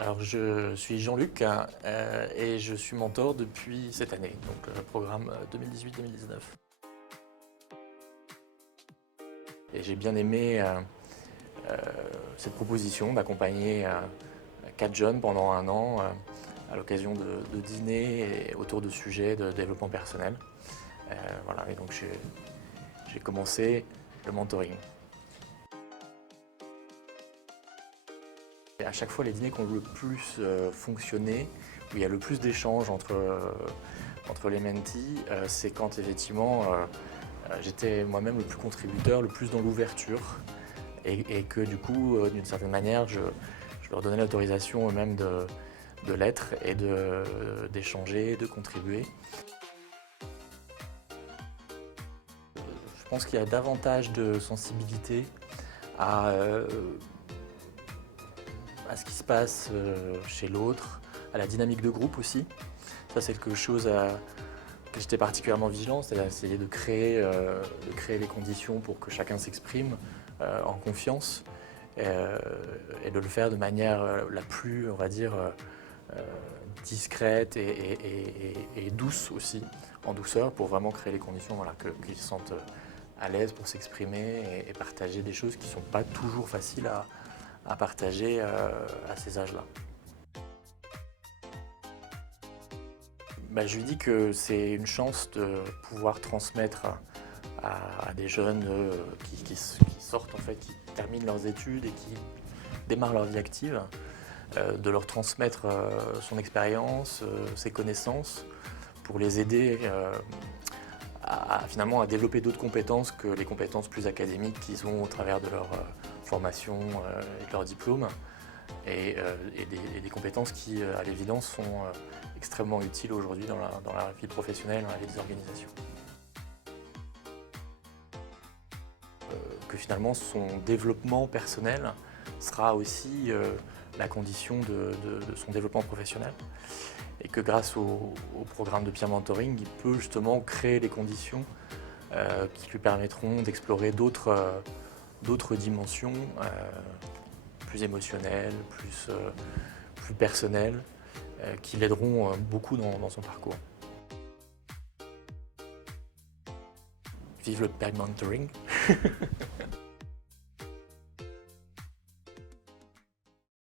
Alors je suis Jean-Luc et je suis mentor depuis cette année, donc le programme 2018-2019. Et j'ai bien aimé cette proposition d'accompagner 4 jeunes pendant un an à l'occasion de dîner et autour de sujets de développement personnel. Voilà, et donc j'ai commencé le mentoring. Et à chaque fois, les dîners qui ont le plus fonctionné, où il y a le plus d'échanges entre les mentees, c'est quand effectivement j'étais moi-même le plus contributeur, le plus dans l'ouverture, et que du coup, d'une certaine manière, je leur donnais l'autorisation eux-mêmes de l'être et d'échanger, de contribuer. Je pense qu'il y a davantage de sensibilité à ce qui se passe chez l'autre, à la dynamique de groupe aussi. Ça, c'est quelque chose que j'étais particulièrement vigilant, c'est-à-dire essayer de créer les conditions pour que chacun s'exprime en confiance et de le faire de manière la plus, on va dire, discrète et douce aussi, en douceur, pour vraiment créer les conditions voilà, qu'ils se sentent à l'aise pour s'exprimer et partager des choses qui ne sont pas toujours faciles à partager à ces âges-là. Je lui dis que c'est une chance de pouvoir transmettre à des jeunes qui sortent, en fait, qui terminent leurs études et qui démarrent leur vie active, de leur transmettre son expérience, ses connaissances, pour les aider finalement à développer d'autres compétences que les compétences plus académiques qu'ils ont au travers de leur formation et de leur diplôme, et des compétences qui, à l'évidence, sont extrêmement utiles aujourd'hui dans la vie professionnelle, dans la vie des organisations. Que finalement son développement personnel sera aussi la condition de son développement professionnel, et que grâce au programme de peer mentoring, il peut justement créer les conditions qui lui permettront d'explorer d'autres dimensions plus émotionnelles, plus personnelles, qui l'aideront beaucoup dans son parcours. Vive le peer mentoring.